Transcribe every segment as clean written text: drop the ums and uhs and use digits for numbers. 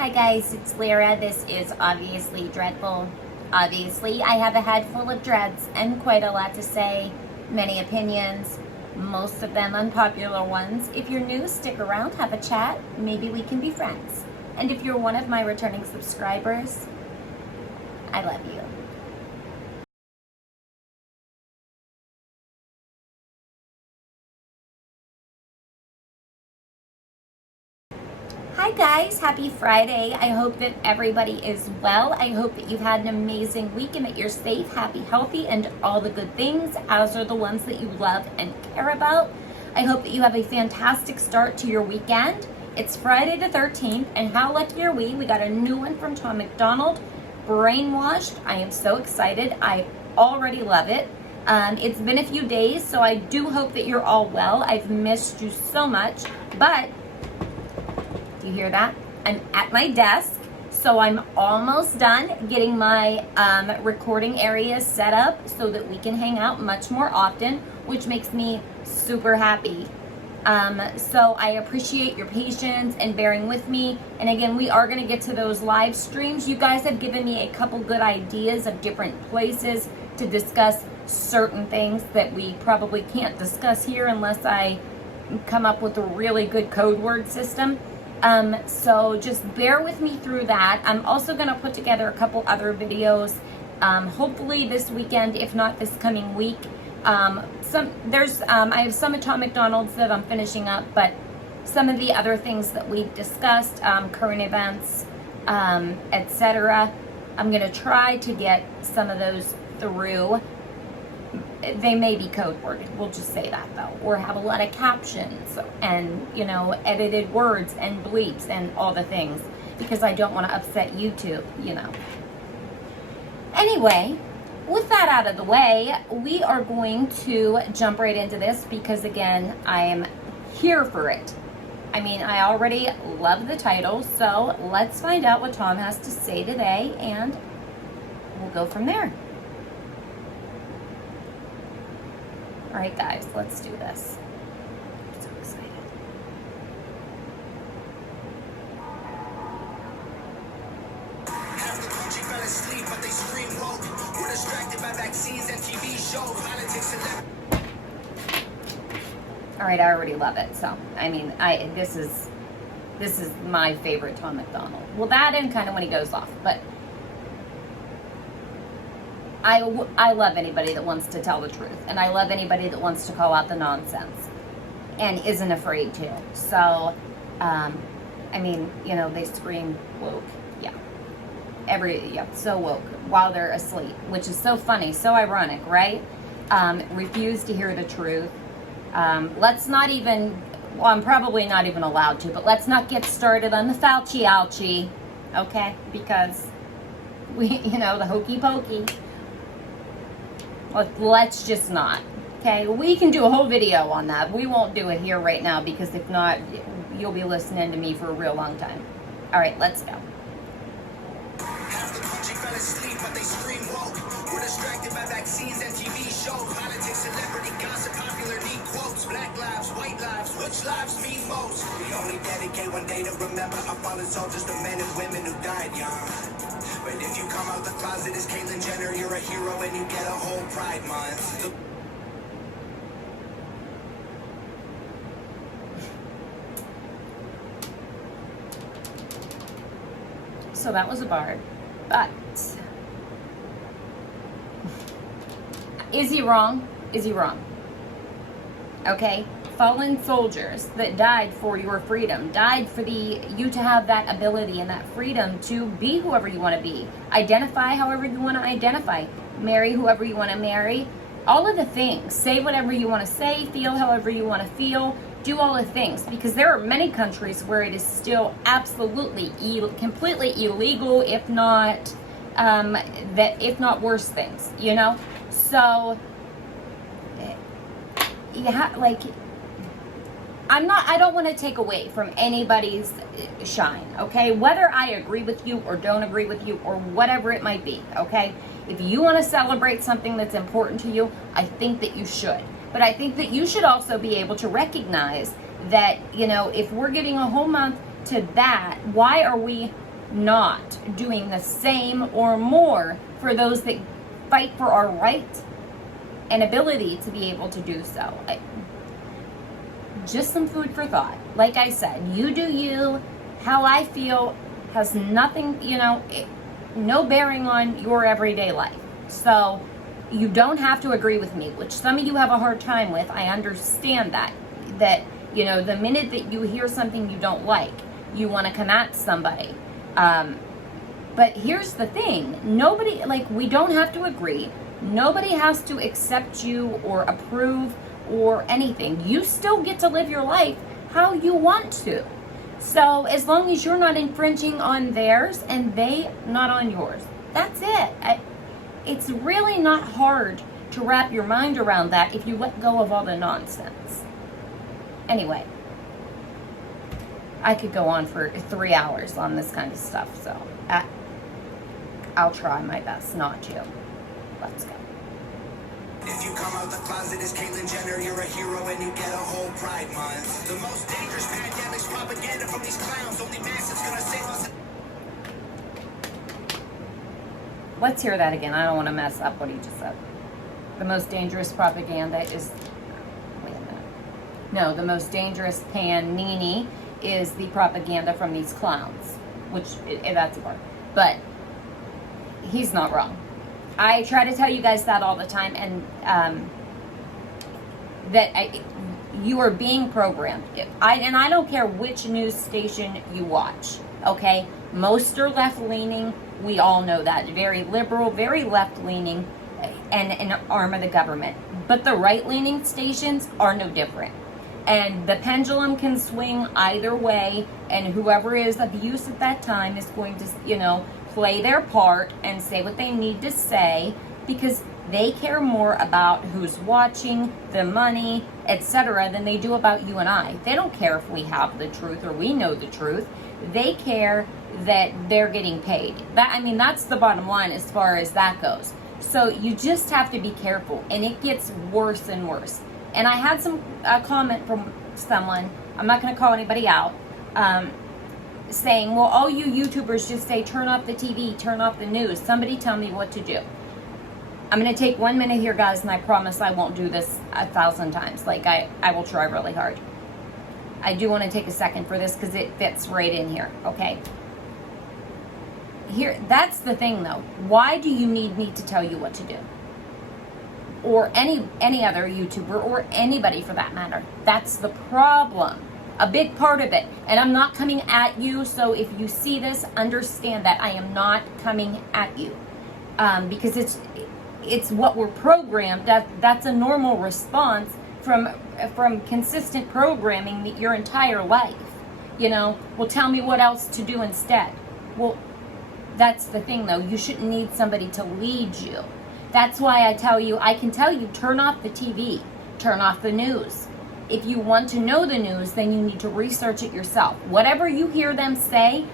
Hi guys, it's Lyra. This is Obviously Dreadful. Obviously, I have a head full of dreads and quite a lot to say, many opinions, most of them unpopular ones. If you're new, stick around, have a chat, maybe we can be friends. And if you're one of my returning subscribers, I love you. Hi guys, happy Friday. I hope that everybody is well. I hope that you've had an amazing week and that you're safe, happy, healthy, and all the good things, as are the ones that you love and care about. I hope that you have a fantastic start to your weekend. It's Friday the 13th, and how lucky are we? We got a new one from Tom MacDonald, Brainwashed. I am so excited. I already love it. It's been a few days, so I do hope that you're all well. I've missed you so much, but do you hear that? I'm at my desk, so I'm almost done getting my recording area set up so that we can hang out much more often, which makes me super happy. So I appreciate your patience and bearing with me. And again, we are going to get to those live streams. You guys have given me a couple good ideas of different places to discuss certain things that we probably can't discuss here unless I come up with a really good code word system. So just bear with me through that. I'm also going to put together a couple other videos, hopefully this weekend, if not this coming week. I have some of Tom MacDonald's that I'm finishing up, but some of the other things that we discussed, current events, etc. I'm going to try to get some of those through. They may be code worded, we'll just say that though, or have a lot of captions and, edited words and bleeps and all the things, because I don't want to upset YouTube, Anyway, with that out of the way, we are going to jump right into this because, again, I am here for it. I mean, I already love the title, so let's find out what Tom has to say today, and we'll go from there. All right, guys, let's do this. I'm so excited. Half the country fell asleep, but they scream woke. We're distracted by vaccines and TV shows, politics and All right, I already love it. So, I mean, this is my favorite Tom MacDonald. Well, that and kind of when he goes off, but I love anybody that wants to tell the truth, and I love anybody that wants to call out the nonsense and isn't afraid to. So, I mean, they scream woke. Yeah. So woke while they're asleep, which is so funny, so ironic, right? Refuse to hear the truth. Let's not even, well, I'm probably not even allowed to, but let's not get started on the Fauci ouchie, okay? Because the hokey pokey. Let's just not, okay? We can do a whole video on that. We won't do it here right now because if not, you'll be listening to me for a real long time. All right, let's go. half the country fell asleep, but they scream woke. We're distracted by vaccines and TV shows, politics, celebrity gossip, popular neat quotes, black lives, white lives, which lives mean most? We only dedicate one day to remember our fallen soldiers, the men and women who died young. But if you come out the closet as Caitlyn Jenner, you're a hero and you get a whole Pride Month. So that was a bar, but is he wrong? Is he wrong? Okay, fallen soldiers that died for your freedom, died for you to have that ability and that freedom to be whoever you want to be, identify however you want to identify, marry whoever you want to marry, all of the things, say whatever you want to say, feel however you want to feel, do all the things, because there are many countries where it is still absolutely completely illegal, if not worse things, so I don't want to take away from anybody's shine, okay? Whether I agree with you or don't agree with you or whatever it might be, okay? If you want to celebrate something that's important to you, I think that you should. But I think that you should also be able to recognize that, if we're giving a whole month to that, why are we not doing the same or more for those that fight for our right and ability to be able to do so? Just some food for thought. Like I said, you do you. How I feel has nothing, no bearing on your everyday life. So you don't have to agree with me, which some of you have a hard time with. I understand that, the minute that you hear something you don't like, you want to come at somebody. But here's the thing. Nobody, we don't have to agree. Nobody has to accept you or approve or anything. You still get to live your life how you want to. So as long as you're not infringing on theirs and they not on yours, that's it. It's really not hard to wrap your mind around that if you let go of all the nonsense. Anyway, I could go on for 3 hours on this kind of stuff, so I'll try my best not to. Let's go. If you come out the closet as Caitlyn Jenner, you're a hero and you get a whole Pride Month. The most dangerous pandemic's propaganda from these clowns. Only massive's gonna save us. Let's hear that again. I don't want to mess up what he just said. The most dangerous propaganda is... Wait a minute. No, the most dangerous panini is the propaganda from these clowns. Which, that's a part. But he's not wrong. I try to tell you guys that all the time, and you are being programmed. I don't care which news station you watch, okay? Most are left-leaning. We all know that. Very liberal, very left-leaning, and an arm of the government. But the right-leaning stations are no different. And the pendulum can swing either way, and whoever is of use at that time is going to, play their part and say what they need to say, because they care more about who's watching, the money, etc., than they do about you and I. They don't care if we have the truth or we know the truth. They care that they're getting paid. That's the bottom line as far as that goes. So you just have to be careful, and it gets worse and worse. And I had a comment from someone, I'm not going to call anybody out, saying, well, all you YouTubers just say, turn off the TV, turn off the news. Somebody tell me what to do. I'm going to take 1 minute here, guys, and I promise I won't do this 1,000 times. I will try really hard. I do want to take a second for this because it fits right in here, okay? That's the thing, though. Why do you need me to tell you what to do? Or any other YouTuber, or anybody for that matter. That's the problem. A big part of it. And I'm not coming at you, so if you see this, understand that I am not coming at you. Because it's what we're programmed. That's a normal response from consistent programming your entire life. Well, tell me what else to do instead. Well, that's the thing, though. You shouldn't need somebody to lead you. That's why I can tell you, turn off the TV, turn off the news. If you want to know the news, then you need to research it yourself. Whatever you hear them say,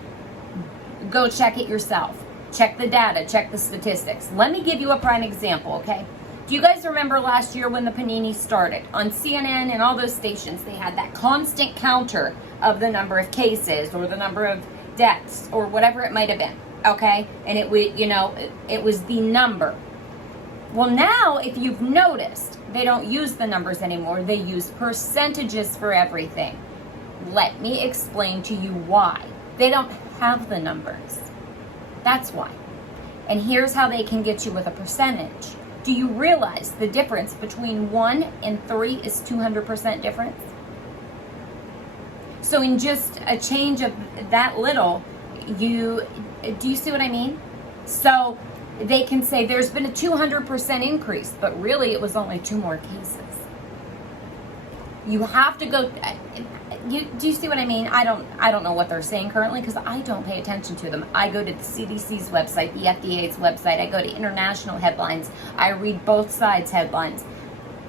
go check it yourself. Check the data, check the statistics. Let me give you a prime example, okay? Do you guys remember last year when the panini started? On CNN and all those stations, they had that constant counter of the number of cases or the number of deaths or whatever it might have been, okay? And it was the number. Well, now, if you've noticed, they don't use the numbers anymore. They use percentages for everything. Let me explain to you why. They don't have the numbers. That's why. And here's how they can get you with a percentage. Do you realize the difference between 1 and 3 is 200% difference? So in just a change of that little, do you see what I mean? So they can say there's been a 200% increase, but really it was only 2 more cases. You have to go. Do you see what I mean? I don't know what they're saying currently because I don't pay attention to them. I go to the CDC's website, the FDA's website. I go to international headlines. I read both sides' headlines.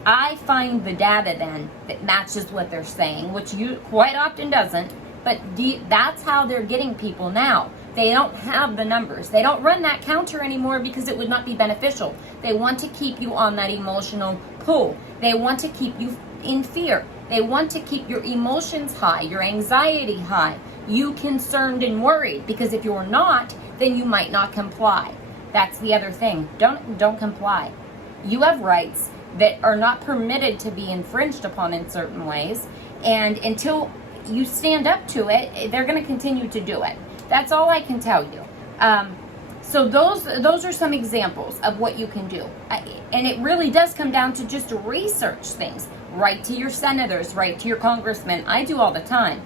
I find the data then that matches what they're saying, which you quite often doesn't. But that's how they're getting people now. They don't have the numbers. They don't run that counter anymore because it would not be beneficial. They want to keep you on that emotional pull. They want to keep you in fear. They want to keep your emotions high, your anxiety high, you concerned and worried, because if you're not, then you might not comply. That's the other thing. Don't comply. You have rights that are not permitted to be infringed upon in certain ways, and until you stand up to it, they're going to continue to do it. That's all I can tell you. So those are some examples of what you can do. And it really does come down to just research things. Write to your senators, write to your congressmen. I do all the time.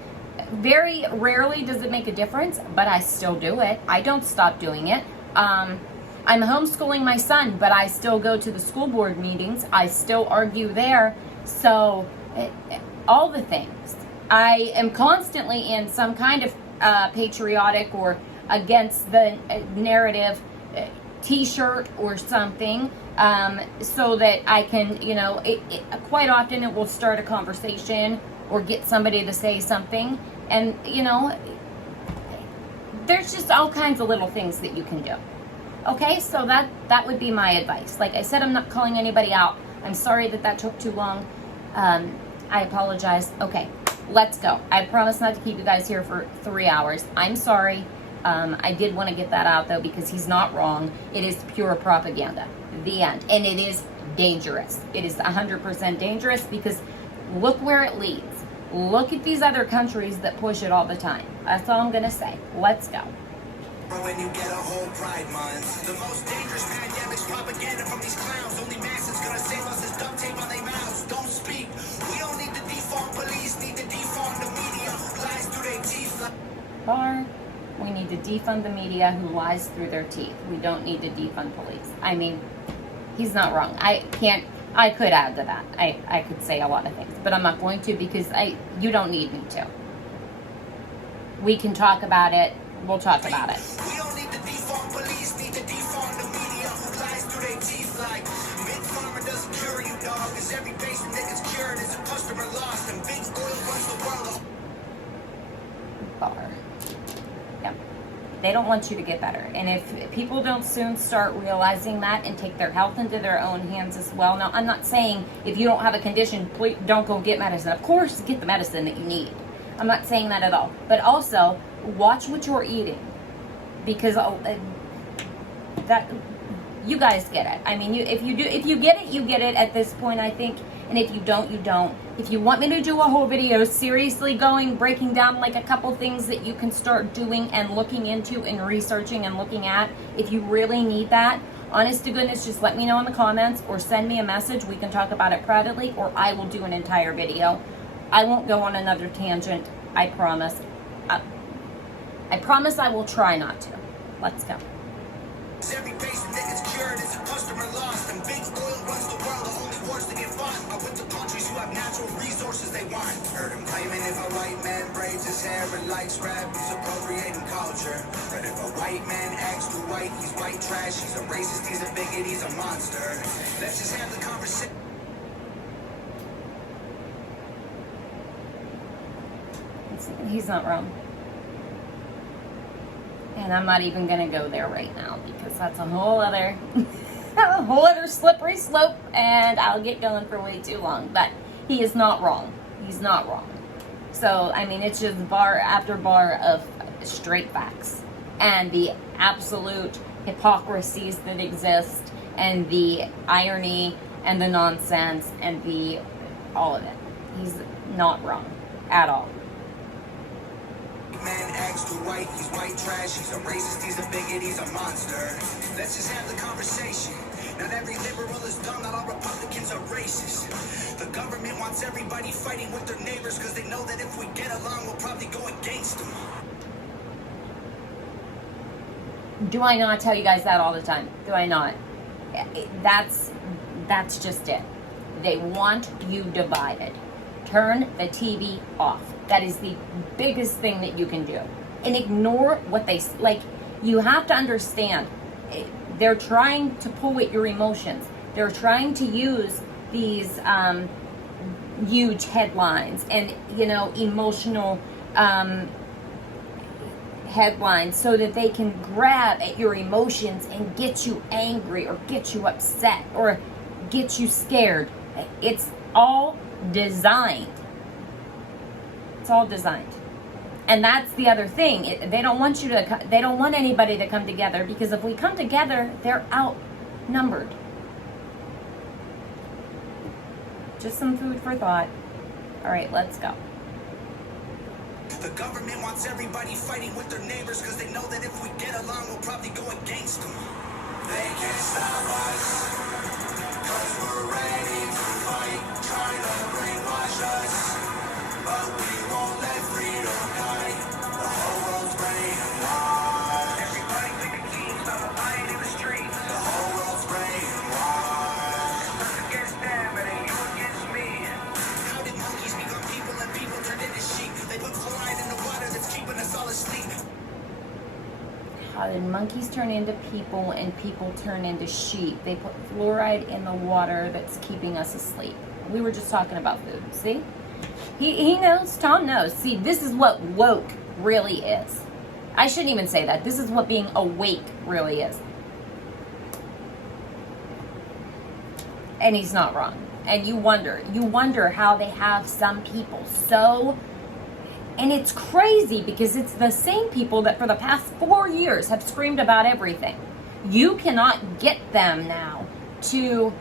Very rarely does it make a difference, but I still do it. I don't stop doing it. I'm homeschooling my son, but I still go to the school board meetings. I still argue there. So all the things. I am constantly in some kind of patriotic or against the narrative t-shirt or something, so that I can, quite often it will start a conversation or get somebody to say something. And, there's just all kinds of little things that you can do. Okay, so that would be my advice. Like I said, I'm not calling anybody out. I'm sorry that took too long. I apologize. Okay, let's go. I promise not to keep you guys here for 3 hours. I'm sorry. I did want to get that out, though, because he's not wrong. It is pure propaganda. The end. And it is dangerous. It is 100% dangerous, because look where it leads. Look at these other countries that push it all the time. That's all I'm going to say. Let's go. When you get a whole Pride Month, the most dangerous pandemic's propaganda from these clowns. Only mass that's gonna save us is duct tape on their mouths. Don't speak. We don't need to defund police, need to defund the media who lies through their teeth. Bar. We need to defund the media who lies through their teeth. We don't need to defund police. I mean, he's not wrong. I could add to that. I could say a lot of things, but I'm not going to, because you don't need me to. We can talk about it. We'll talk about it. We don't need to defund police, need to defund the media who lies through their teeth like Big Pharma doesn't cure you, dog. Cause every patient that gets cured is a customer lost, and big oil runs the world. Bar. Yep. They don't want you to get better. And if people don't soon start realizing that and take their health into their own hands as well. Now, I'm not saying if you don't have a condition, please don't go get medicine. Of course, get the medicine that you need. I'm not saying that at all. But also, watch what you're eating, because that you guys get it. I mean, if you get it, you get it at this point, I think. And if you don't, you don't. If you want me to do a whole video seriously breaking down like a couple things that you can start doing and looking into and researching and looking at, if you really need that, honest to goodness, just let me know in the comments or send me a message. We can talk about it privately, or I will do an entire video. I won't go on another tangent. I promise. I promise I will try not to. Let's go. Every patient that gets cured is a customer lost, and big oil runs the world. The only wars that get fought are with the countries who have natural resources they want. Heard him claiming if a white man braids his hair and likes rap, he's appropriating culture. But if a white man acts too white, he's white trash. He's a racist, he's a bigot, he's a monster. Let's just have the conversation. He's not wrong. And I'm not even going to go there right now, because that's a whole other slippery slope, and I'll get going for way too long. But he is not wrong. He's not wrong. So, I mean, it's just bar after bar of straight facts and the absolute hypocrisies that exist, and the irony and the nonsense and all of it. He's not wrong at all. Man acts too white, he's white trash, he's a racist, he's a bigot, he's a monster. Let's just have the conversation. Not every liberal is dumb, not all Republicans are racist. The government wants everybody fighting with their neighbors, because they know that if we get along, we'll probably go against them. Do I not tell you guys that all the time? Do I not? That's just it. They want you divided. Turn the TV off. That is the biggest thing that you can do. And ignore what they, you have to understand, they're trying to pull at your emotions. They're trying to use these huge headlines and, emotional headlines, so that they can grab at your emotions and get you angry or get you upset or get you scared. It's all designed It's all designed. And that's the other thing. They don't want anybody to come together, because if we come together, they're outnumbered. Just some food for thought. All right, let's go. The government wants everybody fighting with their neighbors because they know that if we get along, we'll probably go against them. They can't stop us because we're ready to fight, trying to brainwash us. But we won't let freedom die. The whole world's brainwashed. Everybody pick a team, stop a fight in the street. The whole world's brainwashed. Us against them, and then you against me. How did monkeys become people and people turned into sheep? They put fluoride in the water that's keeping us all asleep. How did monkeys turn into people and people turn into sheep? They put fluoride in the water that's keeping us asleep. We were just talking about food, see? He knows, Tom knows. See, this is what woke really is. I shouldn't even say that. This is what being awake really is. And he's not wrong. And you wonder how they have some people so, and it's crazy because it's the same people that for the past 4 years have screamed about everything. You cannot get them now to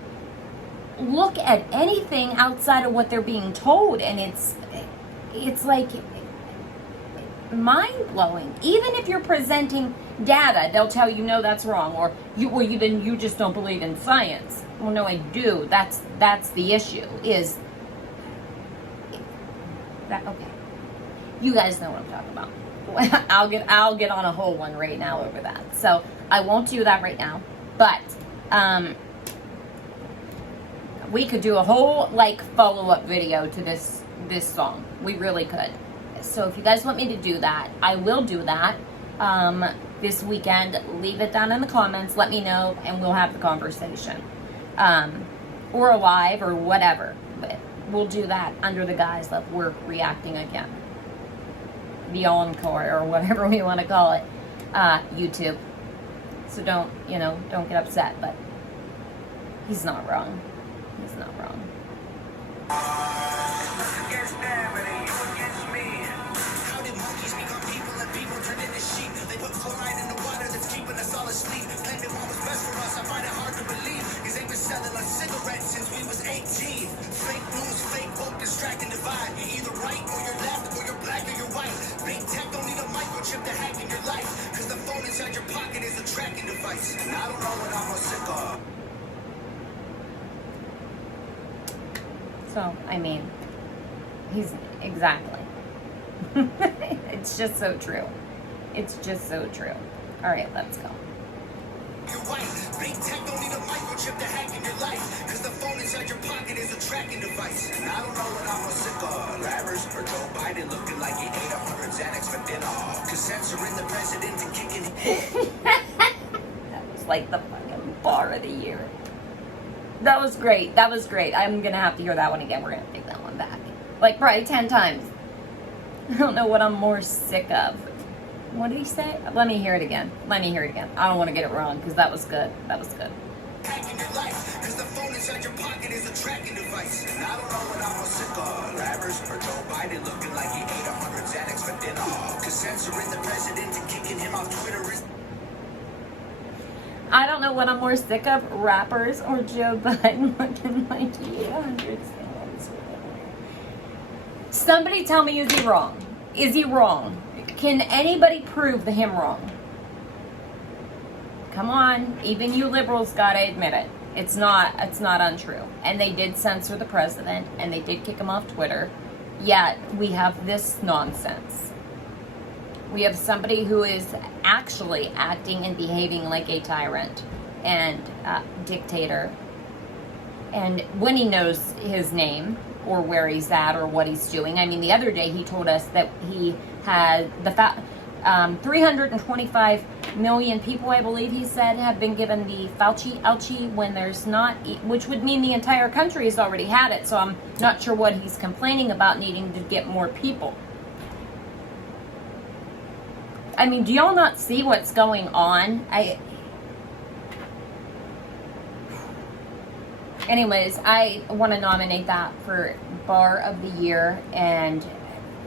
look at anything outside of what they're being told, and it's like mind-blowing. Even if you're presenting data, they'll tell you no, that's wrong, or you just don't believe in science. Well, no, I do. That's the issue. Is that okay? You guys know what I'm talking about. I'll get on a whole one right now over that. So I won't do that right now, but we could do a whole follow-up video to this song. We really could. So if you guys want me to do that, I will do that this weekend. Leave it down in the comments. Let me know, and we'll have the conversation, or live or whatever. But we'll do that under the guise that we're reacting again. The encore or whatever we want to call it, YouTube. So don't get upset. But he's not wrong. He's not wrong. Against them, and then you against me. How did monkeys become people and people turn into sheep? They put fluoride in the water that's keeping us all asleep. Claimed it what was best for us. I find it hard to believe, because they've been selling us cigarettes since we was 18. Fake news, fake woke, distract and divide. You're either right or you're left, or you're black or you're white. Big tech don't need a microchip to hack in your life, because the phone inside your pocket is a tracking device. And I don't know what I'm most sick of. So, I mean, he's exactly. It's just so true. It's just so true. All right, let's go. You're white. Big tech don't need a microchip to hack in your life, because the phone inside your pocket is a tracking device. And I don't know what I'm most sick of. Lavish or Joe Biden looking like he ate 100 Xanax for dinner. Because censoring the president and kicking. That was like the fucking bar of the year. That was great. That was great. I'm going to have to hear that one again. We're going to take that one back. Probably 10 times. I don't know what I'm more sick of. What did he say? Let me hear it again. Let me hear it again. I don't want to get it wrong, because that was good. That was good. Hacking your life, because the phone inside your pocket is a tracking device. And I don't know what I'm most sick of. Lavish or Joe Biden looking like he ate 100 Xanax for dinner. Because censoring the president and kicking him off Twitter is... I don't know what I'm more sick of, rappers or Joe Biden looking like he ate 100 Xanax. Somebody tell me, is he wrong? Is he wrong? Can anybody prove him wrong? Come on, even you liberals gotta admit it. It's not untrue. And they did censor the president, and they did kick him off Twitter. Yet we have this nonsense. We have somebody who is actually acting and behaving like a tyrant and dictator. And when he knows his name or where he's at or what he's doing. I mean, the other day he told us that he had 325 million people, I believe he said, have been given the ouchie when there's not, which would mean the entire country has already had it. So I'm not sure what he's complaining about needing to get more people. I mean, do y'all not see what's going on? Anyways, I want to nominate that for Bar of the Year, and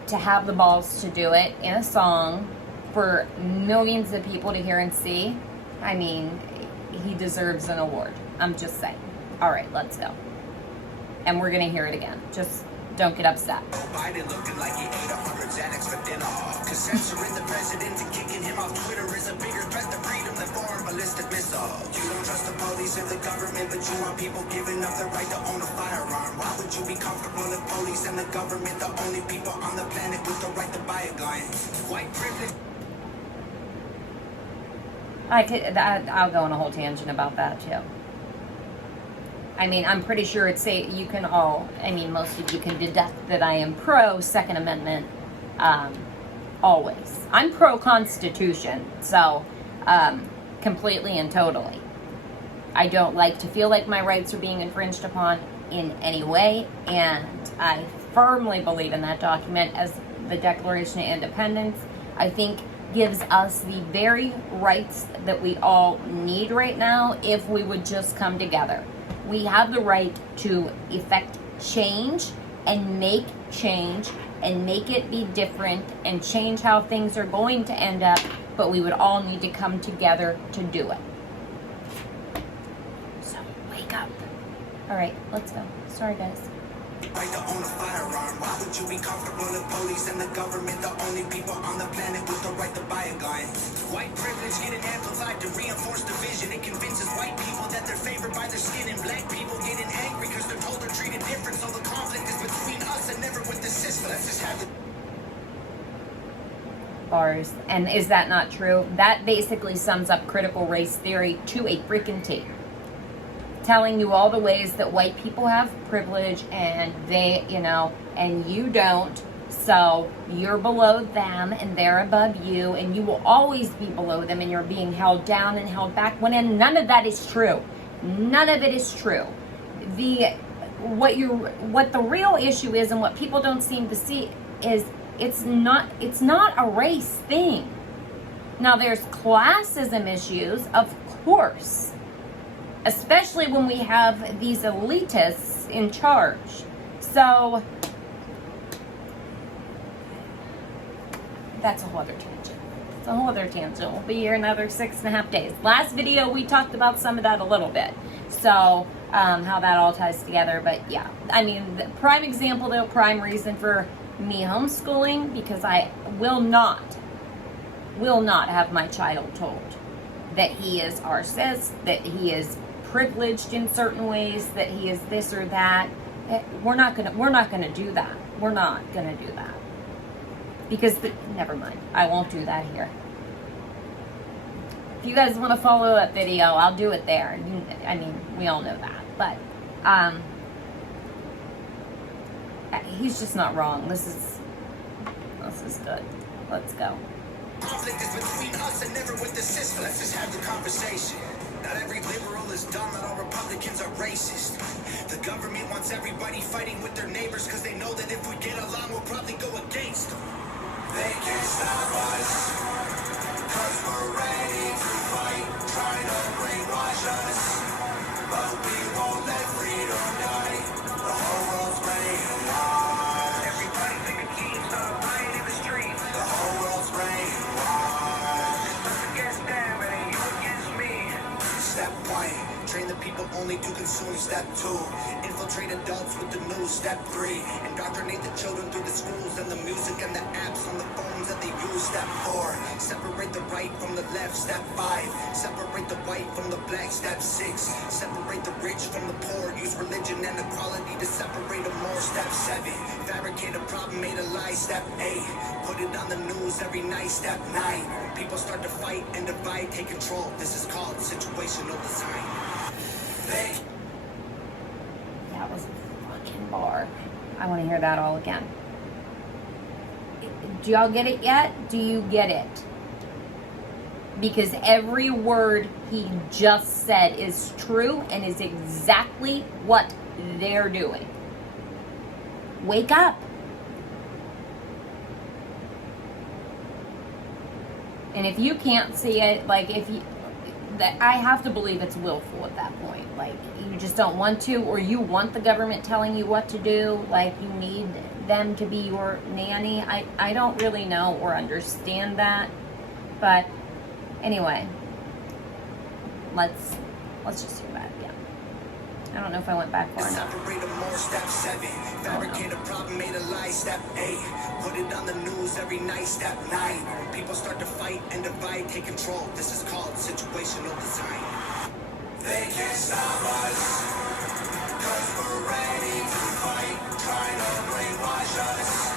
to have the balls to do it in a song for millions of people to hear and see, I mean, he deserves an award. I'm just saying. All right, let's go. And we're going to hear it again. Just don't get upset. Biden looking like he ate 100 Xanax for dinner. Cause censoring the president and kicking him off Twitter is a bigger threat to freedom than foreign ballistic missile. You don't trust the police or the government, but you want people giving up the right to own a firearm. Why would you be comfortable if police and the government the only people on the planet with the right to buy a gun? White privilege. I'll go on a whole tangent about that too. I mean, I'm pretty sure most of you can deduct that I am pro Second Amendment, always. I'm pro Constitution, so, completely and totally. I don't like to feel like my rights are being infringed upon in any way, and I firmly believe in that document as the Declaration of Independence. I think gives us the very rights that we all need right now if we would just come together. We have the right to effect change and make it be different and change how things are going to end up, but we would all need to come together to do it. So, wake up. All right, let's go. Sorry, guys. Right to own a firearm. Why would you be comfortable if police and the government the only people on the planet with the right to buy a gun? White privilege getting amplified to reinforce division. It convinces white people that they're favored by their skin, and black people getting angry because they're told they're treated different. So the conflict is between us and never with the system. Let's just have the bars. And is that not true? That basically sums up critical race theory to a freaking T. Telling you all the ways that white people have privilege and they, and you don't. So you're below them and they're above you, and you will always be below them, and you're being held down and held back when none of that is true. None of it is true. What the real issue is, and what people don't seem to see, is it's not a race thing. Now there's classism issues, of course. Especially when we have these elitists in charge. So, that's a whole other tangent. It's a whole other tangent. We'll be here another 6.5 days. Last video, we talked about some of that a little bit. So, how that all ties together. But yeah, I mean, the prime example though, prime reason for me homeschooling, because I will not have my child told that he is racist, that he is privileged in certain ways, that he is this or that. We're not gonna do that. We're not gonna do that. Because never mind. I won't do that here. If you guys want to follow that video, I'll do it there. I mean, we all know that. But he's just not wrong. This is good. Let's go. conflict is between us and never with the system. Let's just have the conversation. Not every liberal is dumb, not all Republicans are racist. The government wants everybody fighting with their neighbors because they know that if we get along, we'll probably go against them. They can't stop us, because we're ready to fight, trying to brainwash us. But we won't let freedom die. The whole world's brainwashed. Everybody pick a team, start fighting in the streets. The whole world's brainwashed. Us against them, and you against me. Step 1, train the people only to consume. Step 2, infiltrate adults with the news. Step 3, indoctrinate the children through the schools and the music and the apps on the phones that they use. Step 4, separate the right from the left. Step 5, separate the white from the black. Step 6, separate the rich from the poor. Use religion and equality to separate them more. Step 7, fabricate a problem, made a lie. Step 8, put it on the news every night. Step 9, people start to fight and divide, take control. This is called situational design. That was a fucking bar. I want to hear that all again. Do y'all get it yet? Do you get it? Because every word he just said is true and is exactly what they're doing. Wake up. And if you can't see it, I have to believe it's willful at that point. Like, you just don't want to, or you want the government telling you what to do. Like, you need them to be your nanny. I don't really know or understand that. But anyway, let's just hear that. Yeah. I don't know if I went back far enough. Separate more, step 7. Fabricate a problem, made a lie, step 8. Put it on the news every night, step 9. People start to fight and divide, take control. This is called situational design. They can't stop us, 'cause we're ready to fight, trying to brainwash us.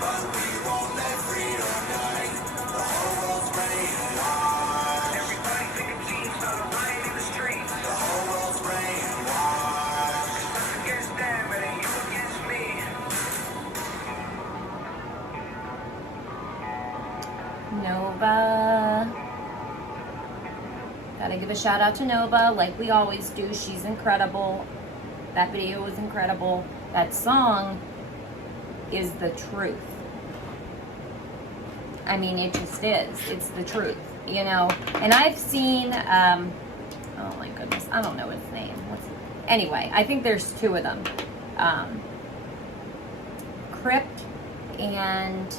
But we won't let freedom die. The whole world's brainwashed. Everybody pick a team, start a riot in the streets. The whole world's brainwashed. It's us against them, it ain't you against me. Nova. Gotta give a shout out to Nova, like we always do. She's incredible. That video was incredible. That song is the truth. I mean, it just is. It's the truth, you know. And I've seen, oh my goodness, I don't know his name. Anyway, I think there's 2 of them. Crypt and,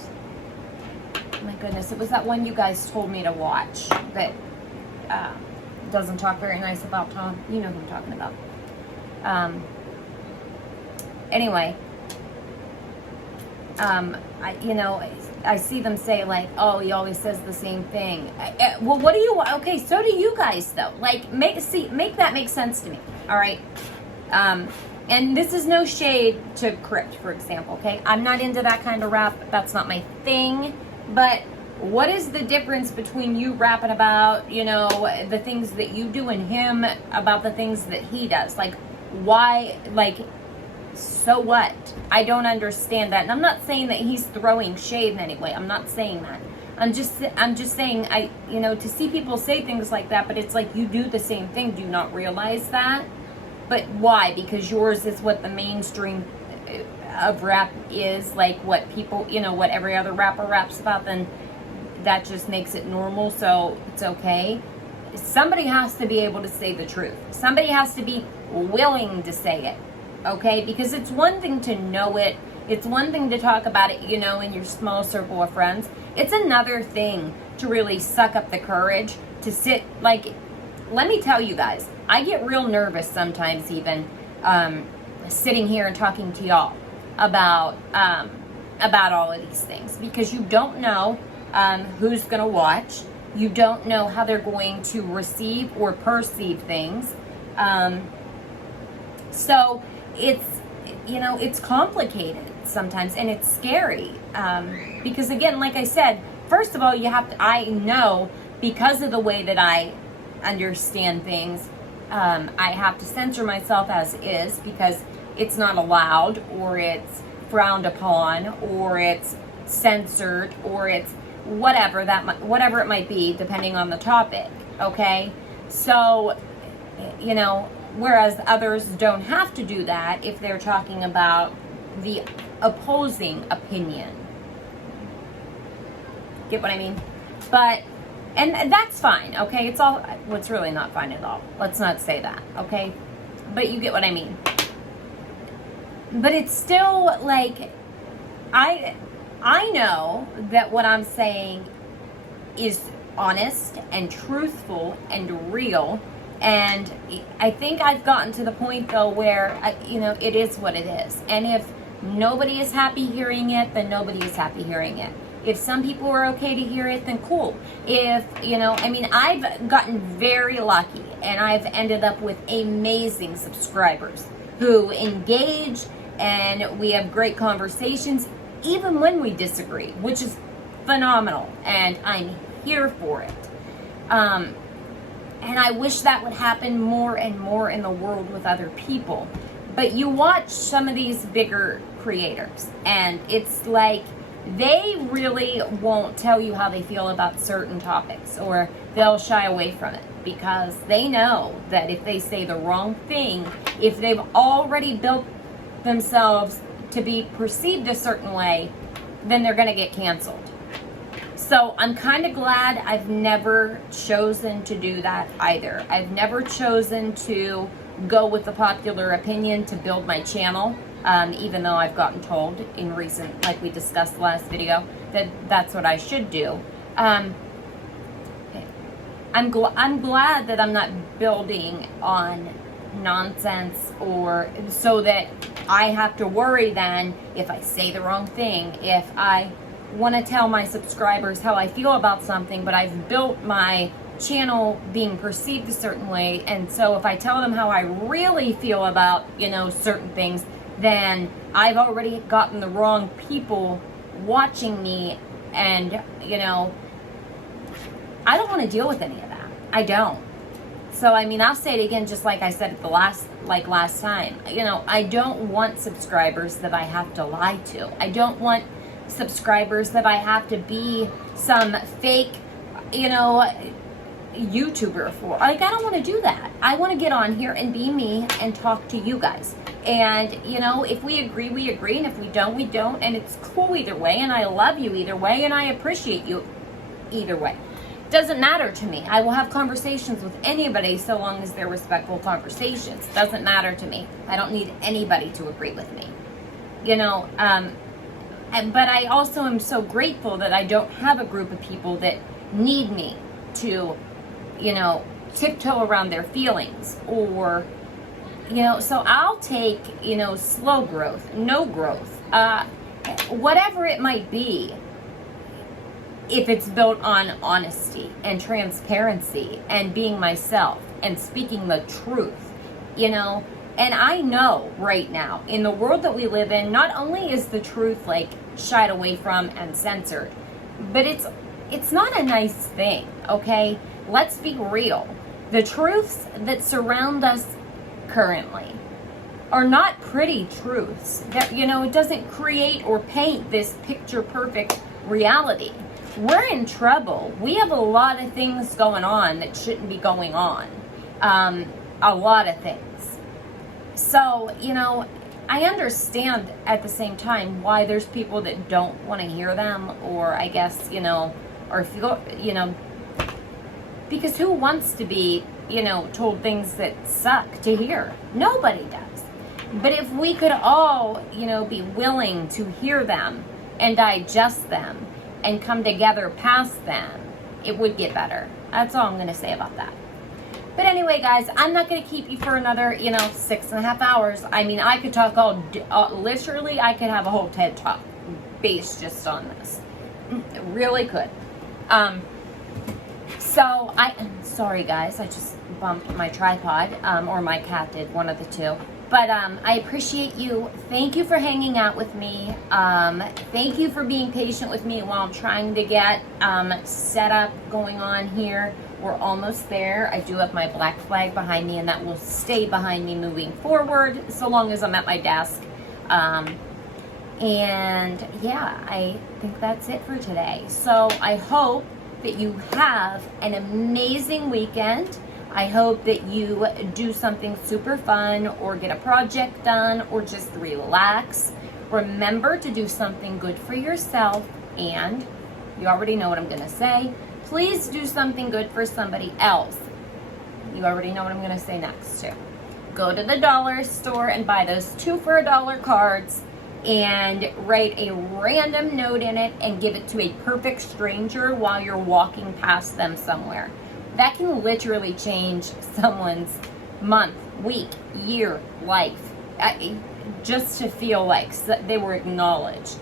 oh my goodness, it was that one you guys told me to watch that doesn't talk very nice about Tom. You know who I'm talking about. Anyway, I see them say like, oh, he always says the same thing. Well, what do you want? Okay, so do you guys though. Like, make that make sense to me. All right. And this is no shade to Crypt, for example. Okay, I'm not into that kind of rap. That's not my thing. But what is the difference between you rapping about, you know, the things that you do and him about the things that he does? Like, why? Like, so what? I don't understand that. And I'm not saying that he's throwing shade in any way. I'm not saying that. I'm just saying, to see people say things like that, but it's like you do the same thing. Do you not realize that? But why? Because yours is what the mainstream of rap is, like what people, what every other rapper raps about, then that just makes it normal, so it's okay. Somebody has to be able to say the truth. Somebody has to be willing to say it, okay? Because it's one thing to know it. It's one thing to talk about it, in your small circle of friends. It's another thing to really suck up the courage to sit, like, let me tell you guys, I get real nervous sometimes even sitting here and talking to y'all about all of these things, because you don't know who's going to watch. You don't know how they're going to receive or perceive things. So it's complicated sometimes, and it's scary. Because again, like I said, first of all, I know, because of the way that I understand things, I have to censor myself as is, because it's not allowed, or it's frowned upon, or it's censored, or it's whatever it might be, depending on the topic. Okay, so whereas others don't have to do that if they're talking about the opposing opinion. Get what I mean? And that's fine, okay? It's really not fine at all. Let's not say that, okay? But you get what I mean. But it's still like, I know that what I'm saying is honest and truthful and real. And I think I've gotten to the point, though, where, it is what it is. And if nobody is happy hearing it, then nobody is happy hearing it. If some people are okay to hear it, then cool. If, I've gotten very lucky, and I've ended up with amazing subscribers who engage, and we have great conversations, even when we disagree, which is phenomenal, and I'm here for it. And I wish that would happen more and more in the world with other people. But you watch some of these bigger creators, and it's like they really won't tell you how they feel about certain topics, or they'll shy away from it, because they know that if they say the wrong thing, if they've already built themselves to be perceived a certain way, then they're going to get canceled. So I'm kind of glad I've never chosen to do that either. I've never chosen to go with the popular opinion to build my channel. even though I've gotten told in recent, like we discussed last video, that that's what I should do. I'm glad that I'm not building on nonsense, or so that I have to worry then if I say the wrong thing, if I want to tell my subscribers how I feel about something, but I've built my channel being perceived a certain way, and so if I tell them how I really feel about, you know, certain things, then I've already gotten the wrong people watching me, and, you know, I don't want to deal with any of that. I don't. So, I mean, I'll say it again, just like I said at the last time. You know, I don't want subscribers that I have to lie to. I don't want subscribers that I have to be some fake, you know, YouTuber for. Like, I don't want to do that. I want to get on here and be me and talk to you guys. And, you know, if we agree, we agree. And if we don't, we don't. And it's cool either way. And I love you either way. And I appreciate you either way. Doesn't matter to me. I will have conversations with anybody so long as they're respectful conversations. Doesn't matter to me. I don't need anybody to agree with me. You know, but I also am so grateful that I don't have a group of people that need me to, you know, tiptoe around their feelings, or, you know, so I'll take, you know, slow growth, no growth, whatever it might be, if it's built on honesty and transparency and being myself and speaking the truth, you know. And I know right now, in the world that we live in, not only is the truth like shied away from and censored, but it's not a nice thing, okay? Let's be real. The truths that surround us currently are not pretty truths. That, you know, it doesn't create or paint this picture perfect reality. We're in trouble. We have a lot of things going on that shouldn't be going on. A lot of things. So, you know, I understand at the same time why there's people that don't want to hear them, or I guess, you know, or feel, you know, because who wants to be, you know, told things that suck to hear? Nobody does. But if we could all, you know, be willing to hear them and digest them and come together past them, it would get better. That's all I'm going to say about that. But anyway, guys, I'm not going to keep you for another, you know, 6.5 hours. I mean, I could talk literally, I could have a whole TED Talk based just on this. Really could. So, sorry, guys, I just bumped my tripod, or my cat did, one of the two. But I appreciate you. Thank you for hanging out with me. Thank you for being patient with me while I'm trying to get setup going on here. We're almost there. I do have my black flag behind me, and that will stay behind me moving forward so long as I'm at my desk. And yeah, I think that's it for today. So I hope that you have an amazing weekend. I hope that you do something super fun, or get a project done, or just relax. Remember to do something good for yourself, and you already know what I'm going to say. Please do something good for somebody else. You already know what I'm going to say next too. Go to the dollar store and buy those 2 for $1 cards, and write a random note in it and give it to a perfect stranger while you're walking past them somewhere. That can literally change someone's month, week, year, life. Just to feel like they were acknowledged,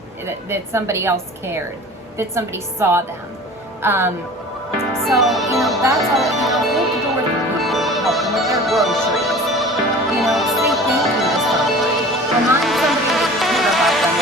that somebody else cared, that somebody saw them. So, you know, that's all, you know, hold the door for people, help them with their groceries. You know, say thank you to somebody. Remind somebody that you care about them.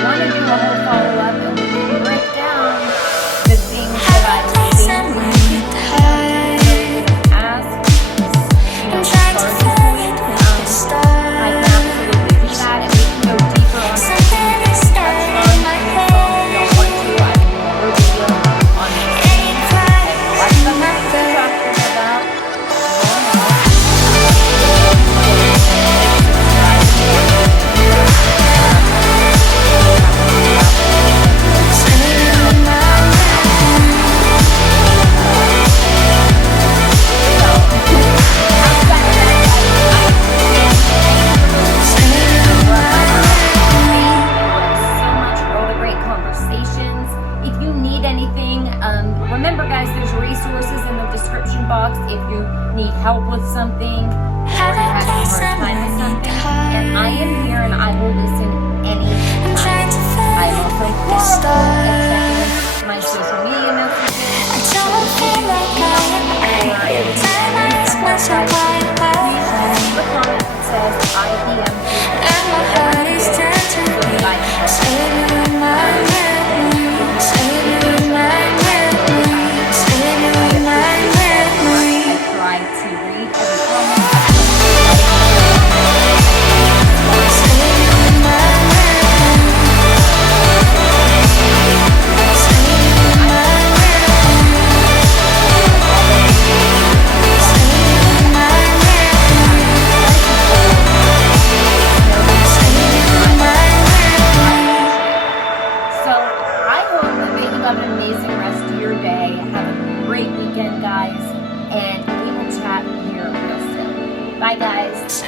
Want to do a whole follow need help with something, or you're having a hard time with something, and I am here and I will listen anytime. I'm also horrible at checking my social media messages, or if you send me somewhere private, please leave a comment that says I DM you whatever you did so that I can help you. Bye guys.